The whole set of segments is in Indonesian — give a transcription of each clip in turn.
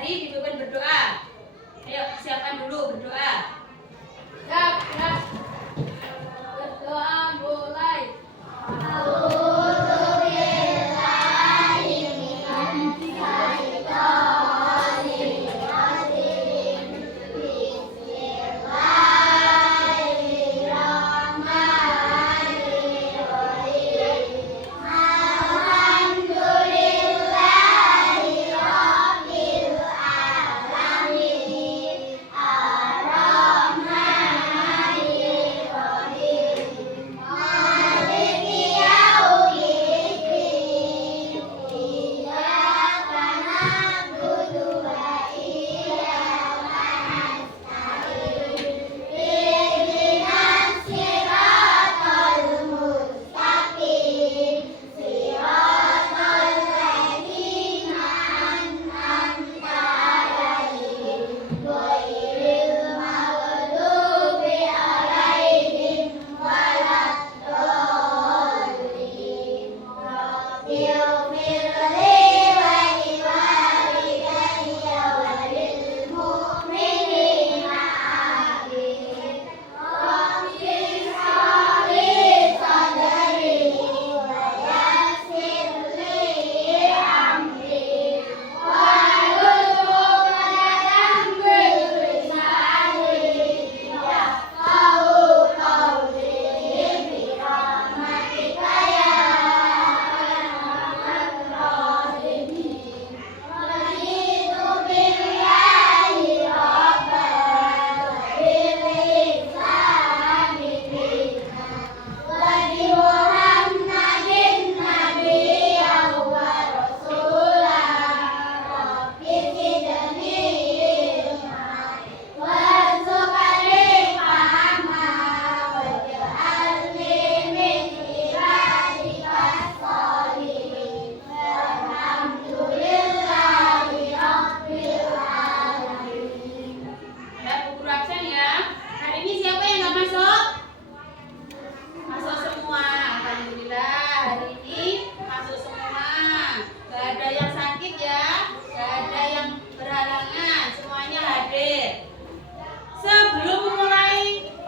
hari dipimpin berdoa. Ayo siapkan dulu berdoa. Siap. Berdoa mulai.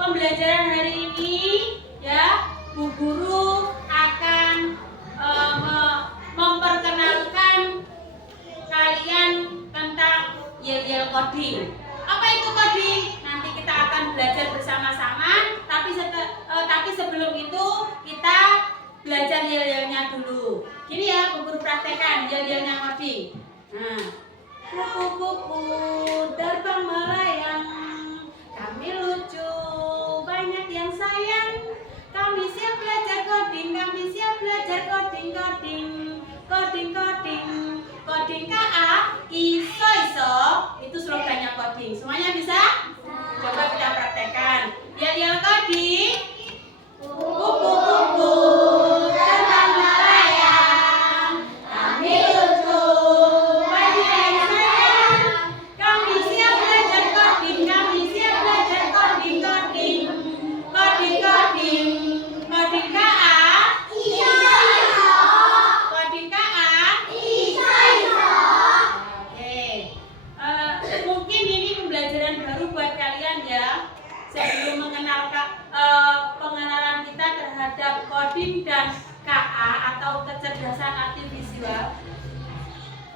Pembelajaran hari ini ya, Bu Guru akan memperkenalkan kalian tentang yel-yel coding. Apa itu coding? Nanti kita akan belajar bersama-sama, tapi sebelum itu kita belajar yel-yelnya dulu. Gini ya, Bu Guru praktekkan yel-yelnya coding. Nah, kupu-kupu terbang melayang, kami lucu, banyak yang sayang. Kami siap belajar coding, kami siap belajar coding. Coding KA, iso. Itu slogannya coding. Semuanya bisa? Coba kita praktekkan. Yel-yel coding. Kupu-kupu terbang melayang, kami lucu, banyak yang sayang. Kami siap belajar coding, kami siap belajar coding. Coding KA, iso. Coding KA, iso. Oke. Mungkin ini pembelajaran baru buat kalian ya. Sebelum pengenalan kita terhadap coding dan KA atau kecerdasan artifisial,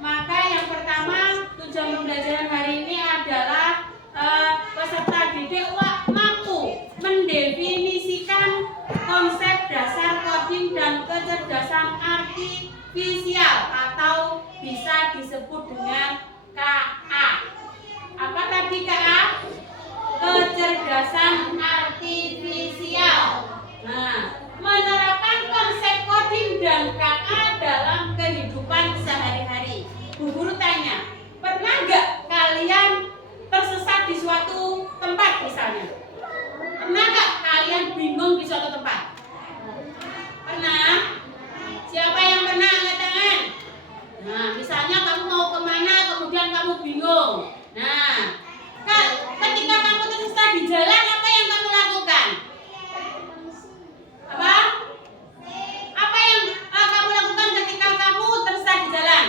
maka yang pertama tujuan pembelajaran hari ini adalah peserta didik mampu mendefinisikan konsep dasar coding dan kecerdasan artifisial atau bisa disebut dengan KA. Apa tadi KA? Kecerdasan artifisial. Nah, menerapkan konsep coding dan KA dalam kehidupan sehari-hari. Bu Guru tanya, pernah nggak kalian tersesat di suatu tempat misalnya? Pernah nggak kalian bingung di suatu tempat? Pernah? Siapa yang pernah? Angkat tangan. Nah, misalnya kamu mau kemana, kemudian kamu bingung. Nah, ketika kamu tersesat di jalan, apa yang kamu lakukan? Apa? Apa yang kamu lakukan ketika kamu tersesat di jalan?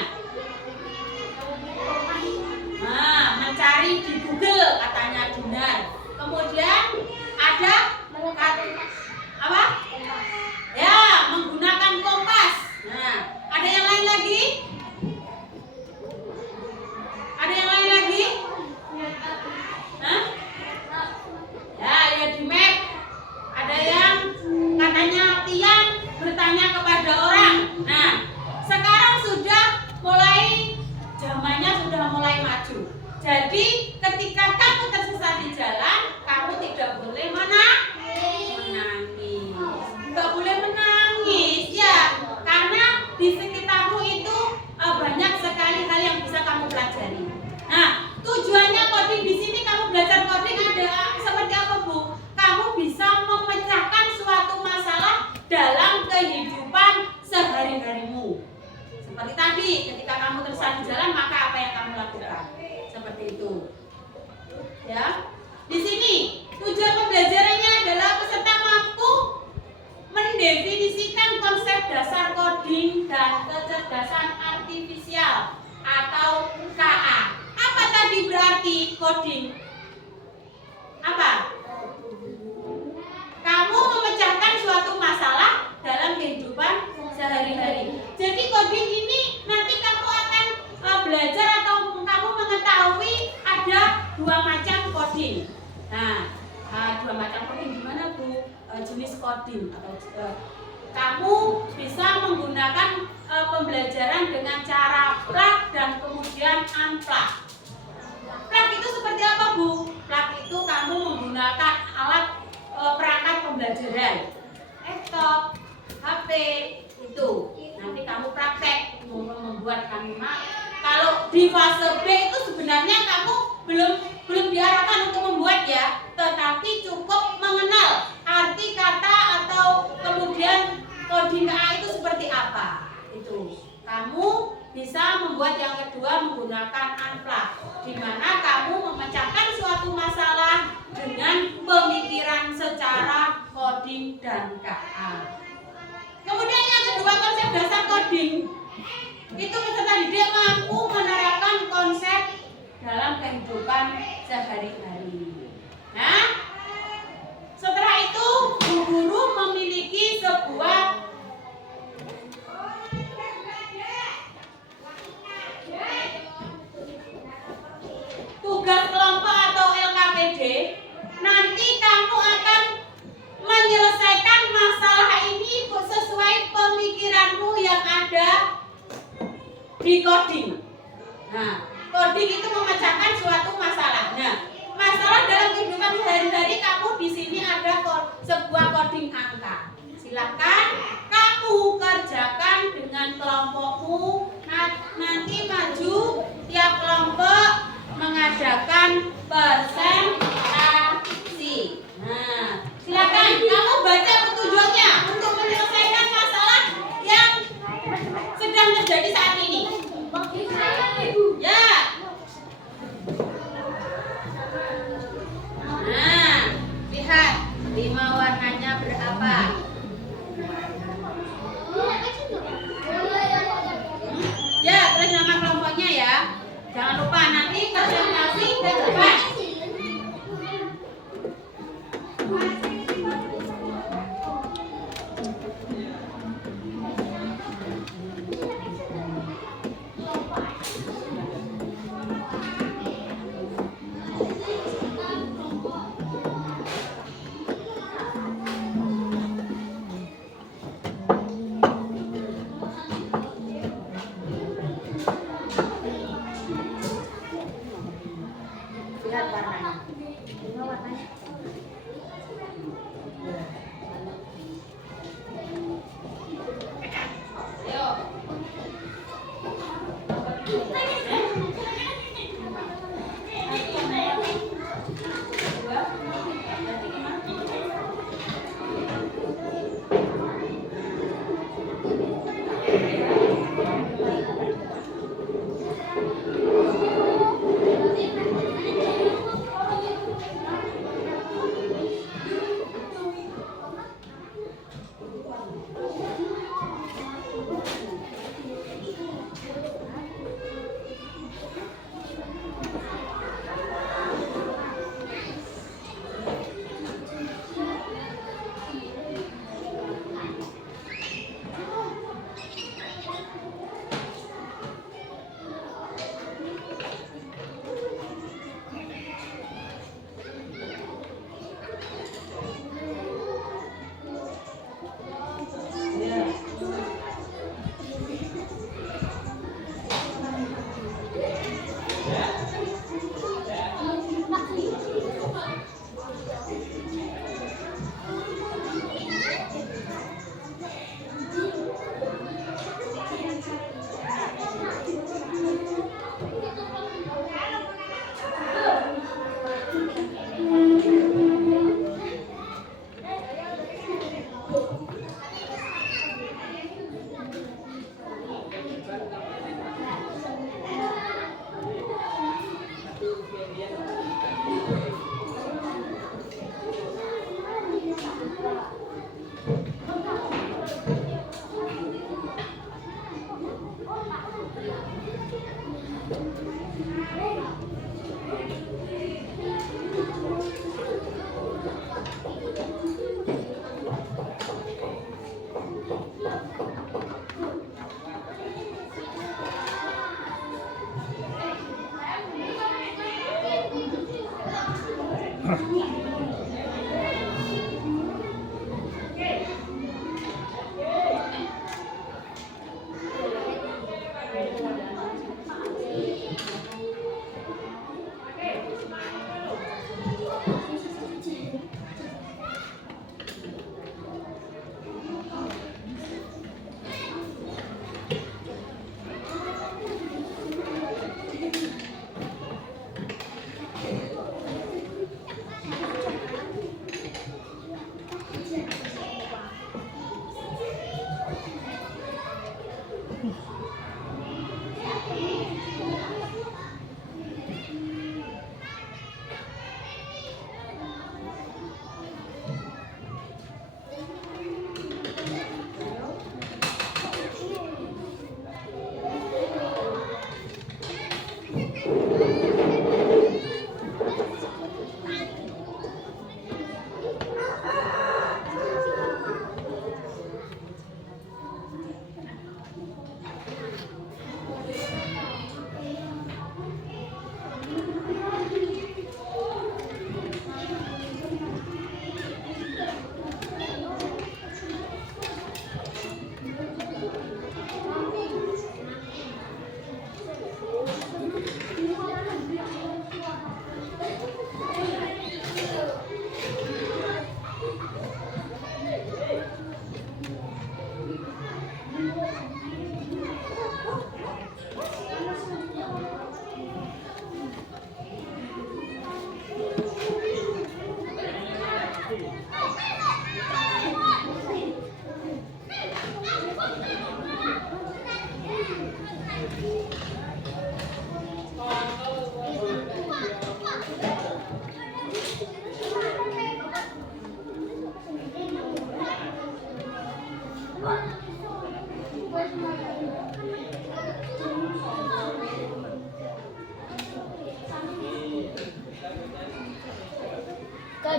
Jadi ketika kamu tersesat di jalan, kamu tidak boleh menangis. Tidak boleh menangis ya, karena di sekitarmu itu banyak sekali hal yang bisa kamu pelajari. Nah, tujuannya coding di sini kamu belajar coding ada seperti apa, Bu? Kamu bisa memecahkan suatu masalah dalam kehidupan sehari-harimu. Seperti tadi, ketika kamu tersesat di jalan, maka apa yang kamu lakukan? Seperti itu. Ya. Di sini tujuan pembelajarannya adalah peserta mampu mendefinisikan konsep dasar coding dan kecerdasan artifisial atau KA. Apa tadi berarti coding? Apa? Kamu memecahkan suatu masalah dalam kehidupan sehari-hari. Jadi coding ini nanti kamu akan belajar atau kamu mengetahui ada dua macam coding. Nah, dua macam coding gimana, Bu? Jenis coding atau kamu bisa menggunakan pembelajaran dengan cara plug dan kemudian unplug. Plug itu seperti apa, Bu? Plug itu kamu menggunakan alat perangkat pembelajaran, laptop, HP itu. Nanti kamu praktek membuat kalimat. Kalau di fase B itu sebenarnya kamu belum diarahkan untuk membuat ya, tetapi cukup mengenal arti kata atau kemudian coding KA itu seperti apa. Itu kamu bisa membuat yang kedua menggunakan unplug, di mana kamu memecahkan suatu masalah dengan pemikiran secara coding dan KA. Kemudian yang kedua, konsep dasar coding. Itu peserta didik mampu menerapkan konsep dalam kehidupan sehari-hari. Nah, setelah itu guru memiliki sebuah tugas kelompok atau LKPD. Nanti kamu akan menyelesaikan masalah ini sesuai pemikiranmu yang ada di coding. Nah, coding itu memecahkan suatu masalah. Nah, masalah dalam kehidupan sehari-hari kamu di sini ada sebuah coding angka. Silakan kamu kerjakan dengan kelompokmu. Nanti maju tiap kelompok mengadakan presentasi. Nah, silakan kamu baca petunjuknya untuk menyelesaikan masalah yang sedang terjadi saat ini. Ya. Nah, lihat 5 warnanya berapa? Ya, tulis nama kelompoknya ya. Jangan lupa nanti presentasi ke depan. Lihat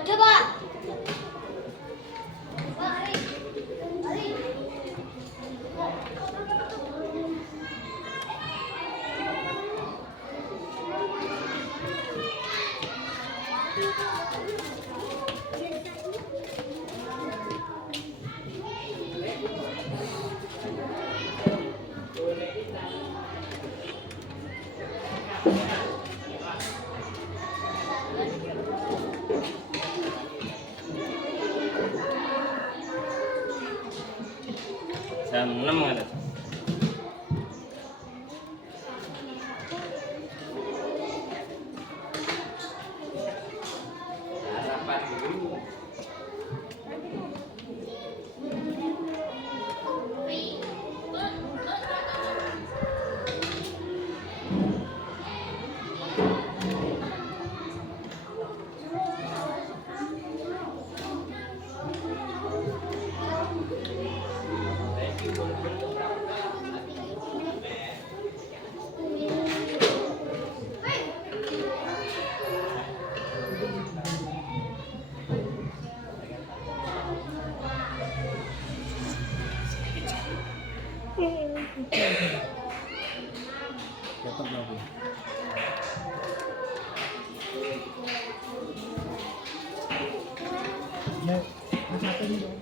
Coba. Mari. Mari. Jam 6 ada. Sarapan dulu. Dapat lagi. Nek, masakan dong.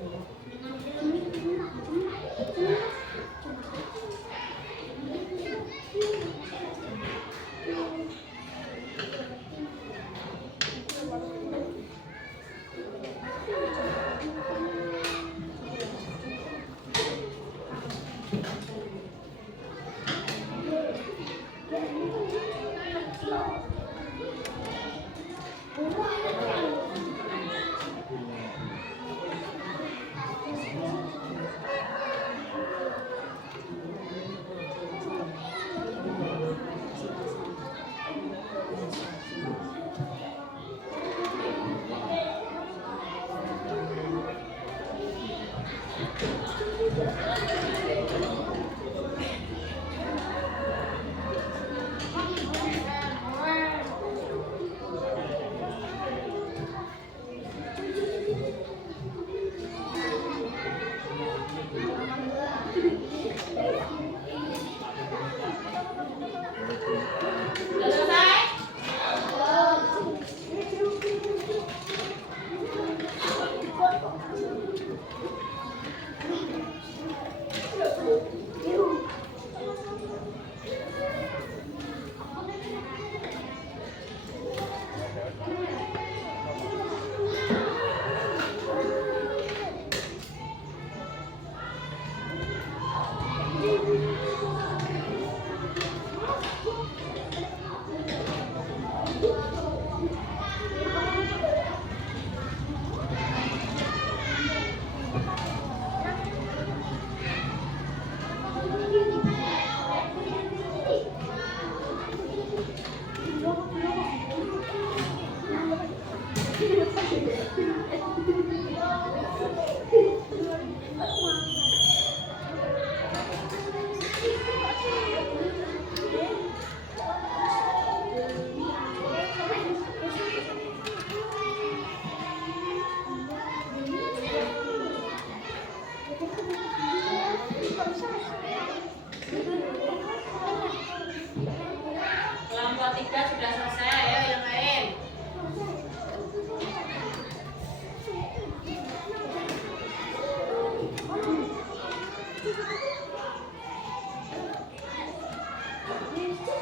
Ya,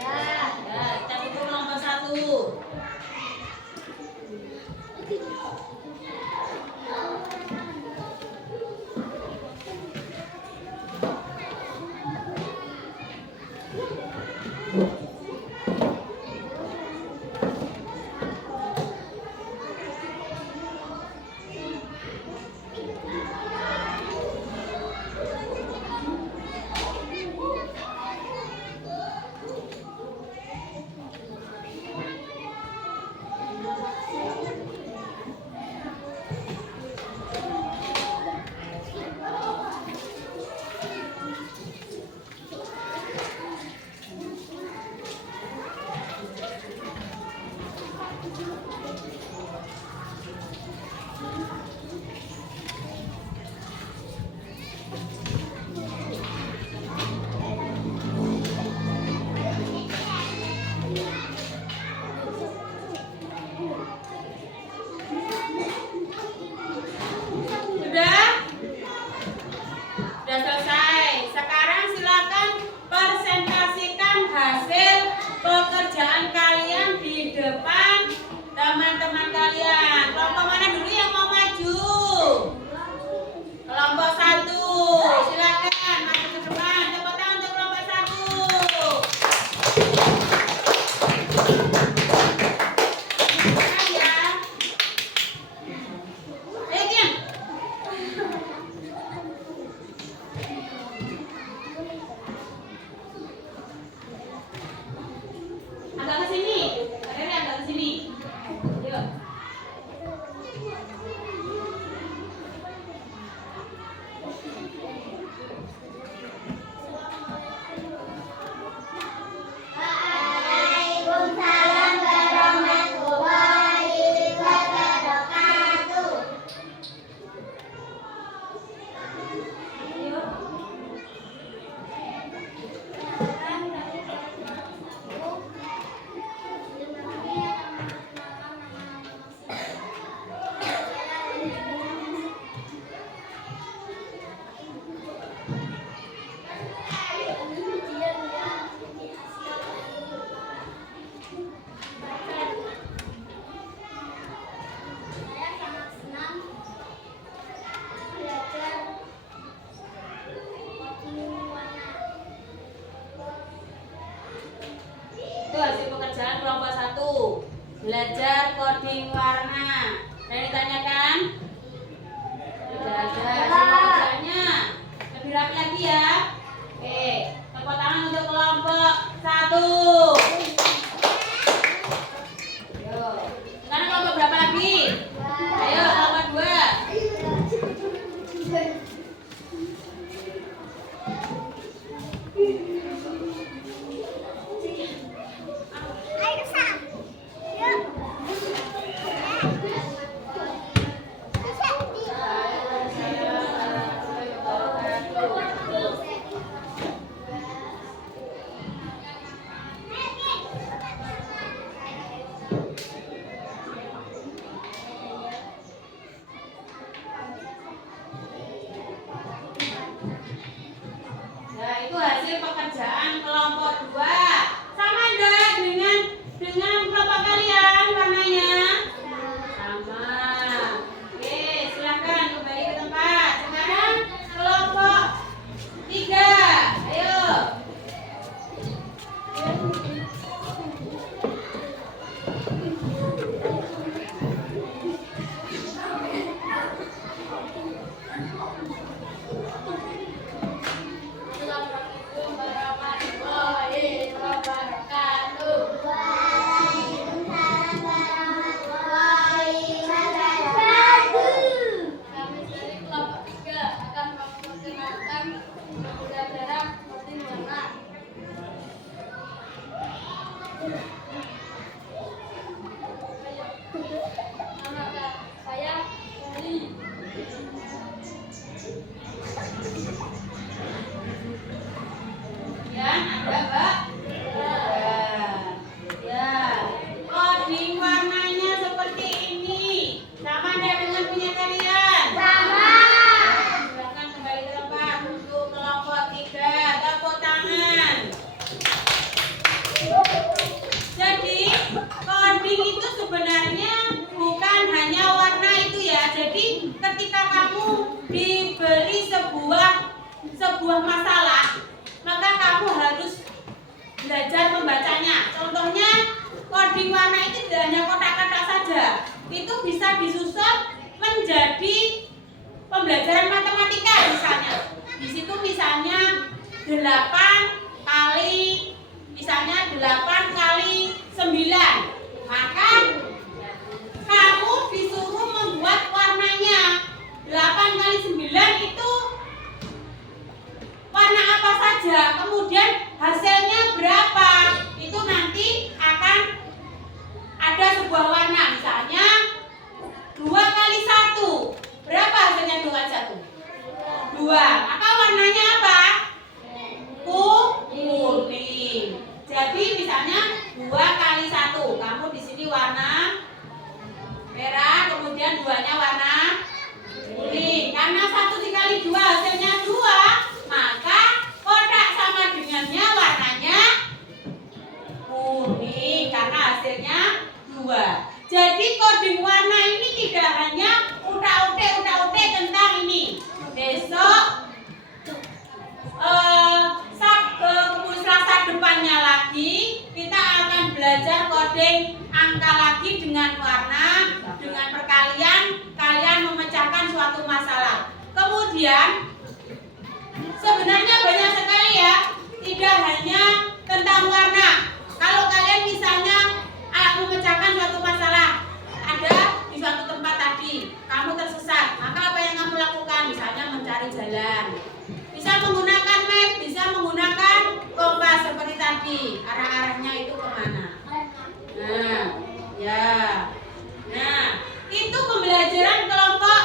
ya, kita buku kelompok 1. Sudah? Sudah selesai. Sekarang silakan presentasikan hasil pekerjaan kalian di depan teman-teman kalian. Kelompok mana dulu yang mau maju? Kelompok 1. Silakan maju ke depan. Tepuk tangan untuk kelompok 1. Silakan ya. Ayo, Kian. Agak ke sini. Rere agak ke sini. Yuk. Waalaikumsalam warahmatullahi wabarakatuh. Yuk. Saya sangat senang belajar coding warna. Itu hasil pekerjaan kelompok 1. Belajar coding warna. Dan ditanyakan? Sudah ada hasil pekerjaannya. Lebih rapi lagi ya. Oke, tepuk tangan untuk kelompok 1. Yuk. Sekarang kelompok berapa lagi? Ayo, kelompok 2. Ayo Sam. Yuk. Nah, itu hasil pekerjaan kelompok 2. Sama enggak dengan kelompok kalian warnanya? Sama. Oke, silahkan kembali ke tempat. Sekarang kelompok 3. Ayo. Assalamualaikum warahmatullahi sebuah masalah, maka kamu harus belajar membacanya. Contohnya, coding warna itu tidak hanya kotak-kotak saja, itu bisa disusun menjadi pembelajaran matematika misalnya. Di situ misalnya 8 kali, misalnya 8 kali 9, maka kamu disuruh membuat warnanya. 8 kali 9 itu warna apa saja, kemudian hasilnya berapa, itu nanti akan ada sebuah warna. Misalnya 2 kali 1, berapa hasilnya 2 kali 1? 2, maka warnanya apa? Kuning. Jadi misalnya 2 kali 1, kamu di sini warna merah, kemudian 2-nya warna kuning. Karena 1 dikali 2 hasilnya 2, maka kotak sama dengannya warnanya kuning karena hasilnya 2. Jadi coding warna ini tidak hanya utak-utik tentang ini. Besok Selasa depannya lagi kita akan belajar coding angka lagi dengan warna, dengan perkalian, kalian memecahkan suatu masalah. Kemudian sebenarnya banyak sekali ya, tidak hanya tentang warna. Kalau kalian misalnya memecahkan suatu masalah, ada di suatu tempat tadi, kamu tersesat, maka apa yang kamu lakukan? Misalnya mencari jalan. Bisa menggunakan map, bisa menggunakan kompas seperti tadi, arah-arahnya itu kemana. Nah, itu pembelajaran kelompok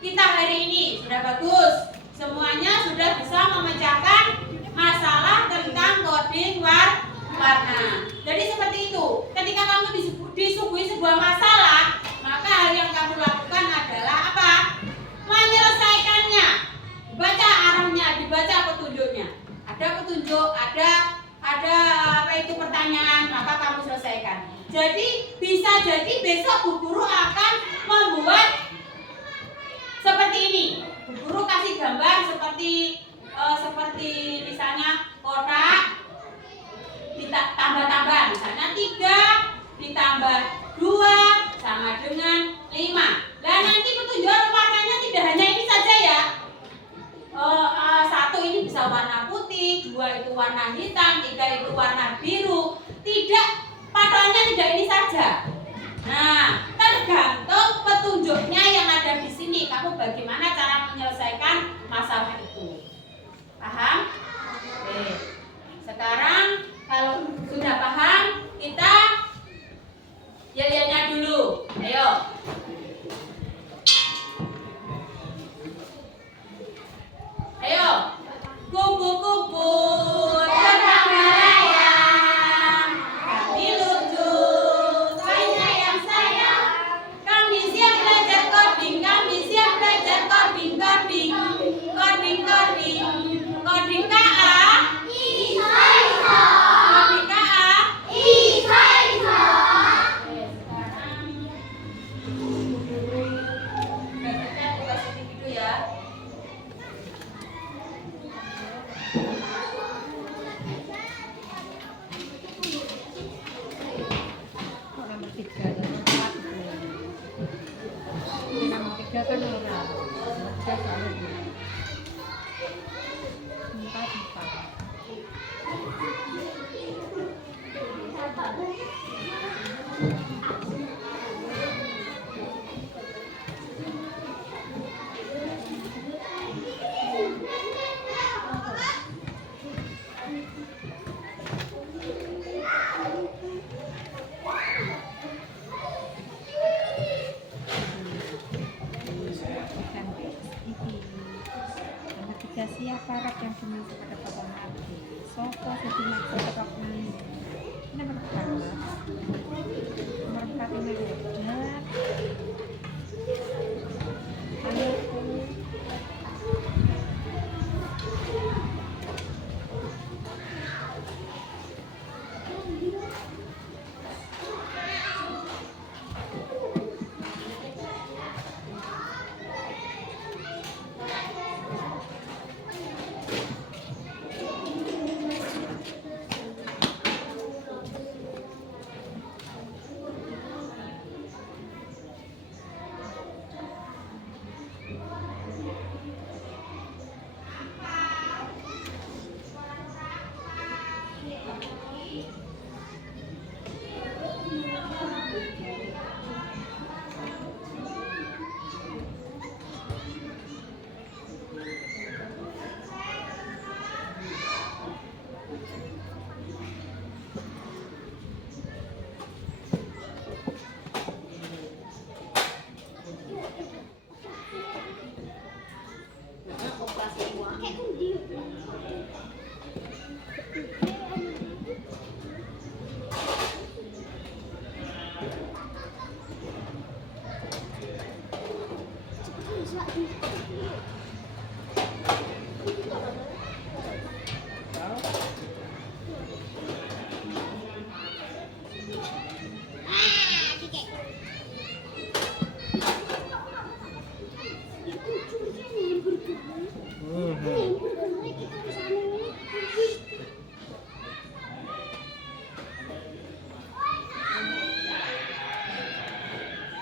kita hari ini sudah bagus. Semuanya sudah bisa memecahkan masalah tentang coding warna. Jadi seperti itu. Ketika kamu disuguhi sebuah masalah, maka hal yang kamu lakukan adalah apa? Menyelesaikannya. Baca arahnya, dibaca petunjuknya. Ada petunjuk, ada apa itu pertanyaan, maka kamu selesaikan. Jadi bisa jadi besok Bu Guru akan membuat seperti ini. Bu Guru kasih gambar seperti misalnya kotak ditambah-tambah, misalnya 3 ditambah 2 sama dengan 5. Nah nanti petunjukan warnanya tidak hanya ini saja ya. 1 ini bisa warna putih, 2 itu warna hitam, 3 itu warna biru. Tidak, patokannya tidak ini saja. Nah, tergantung petunjuknya yang ada di sini. Kamu bagaimana cara menyelesaikan masalah itu? Paham? Oke. Sekarang kalau sudah paham, kita yel-yelnya dulu. Ayo. Ayo. Kupu-kupu terbang melayang, kami lucu, sayang. Kami siap belajar coding, coding KA. Coding KA. Sekarang kita buka sedikit dulu ya. Nomor 3 dan nomor 4 nomor 3 kan nomor 3 selalu 4. Siapa harap yang diminta pada Bapak Nabi Sopo sedimak seterok ini nomor 4 ini hebat anakku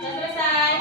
Sudah selesai.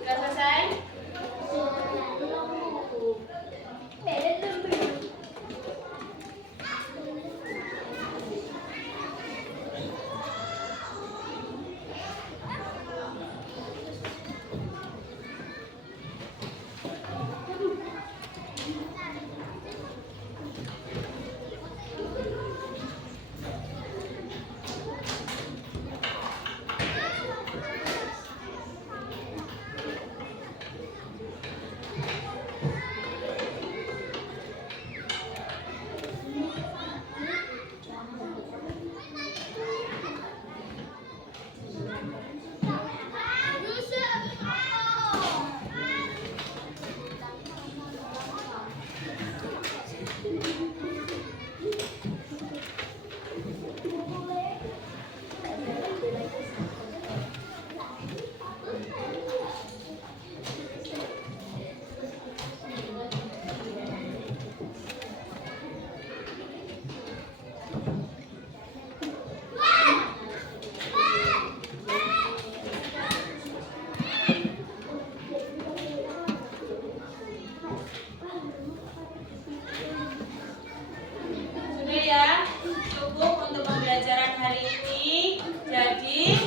Sudah selesai? Sudah ya, cukup untuk pembelajaran hari ini. Jadi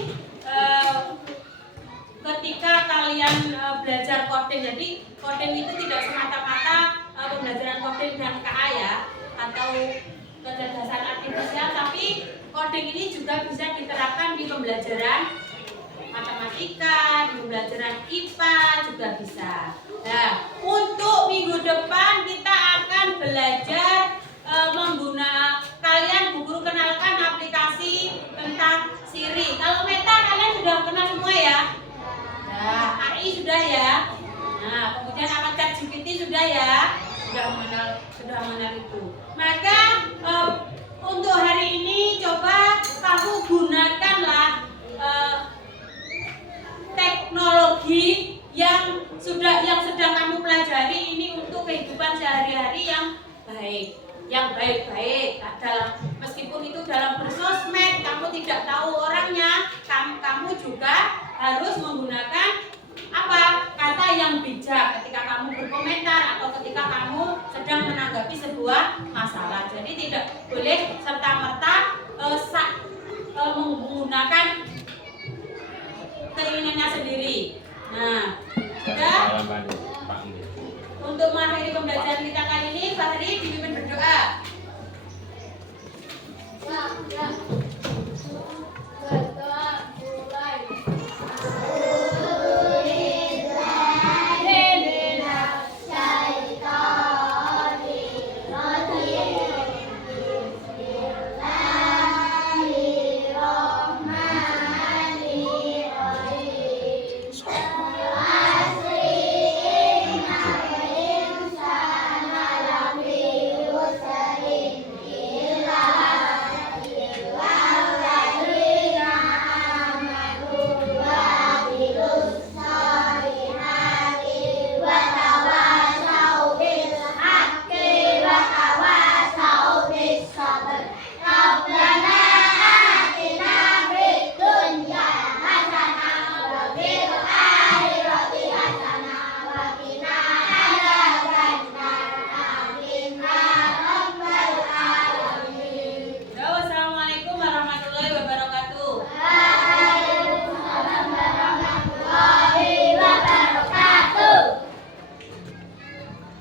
ketika kalian belajar coding, jadi coding itu tidak semata-mata pembelajaran coding dan KA ya, atau kecerdasan artifisial, tapi coding ini juga bisa diterapkan di pembelajaran matematika, di pembelajaran IPA juga bisa. Nah, untuk minggu depan kita akan belajar kalian Bu Guru kenalkan aplikasi tentang Siri. Kalau Meta kalian sudah kenal semua ya? Nah, AI sudah ya. Nah, kemudian apa ChatGPT sudah ya? Sudah mengenal itu. Maka untuk hari ini coba kamu gunakanlah teknologi yang sedang kamu pelajari ini untuk kehidupan sehari-hari yang baik-baik. Meskipun itu dalam bersosmed kamu tidak tahu orangnya, kamu juga harus menggunakan kata yang bijak ketika kamu berkomentar atau ketika kamu sedang menanggapi sebuah masalah. Jadi tidak boleh serta-merta menggunakan keinginannya sendiri. Nah, sudah. Untuk mengakhiri pembelajaran kita kali ini, Fahri dipimpin berdoa. Ya.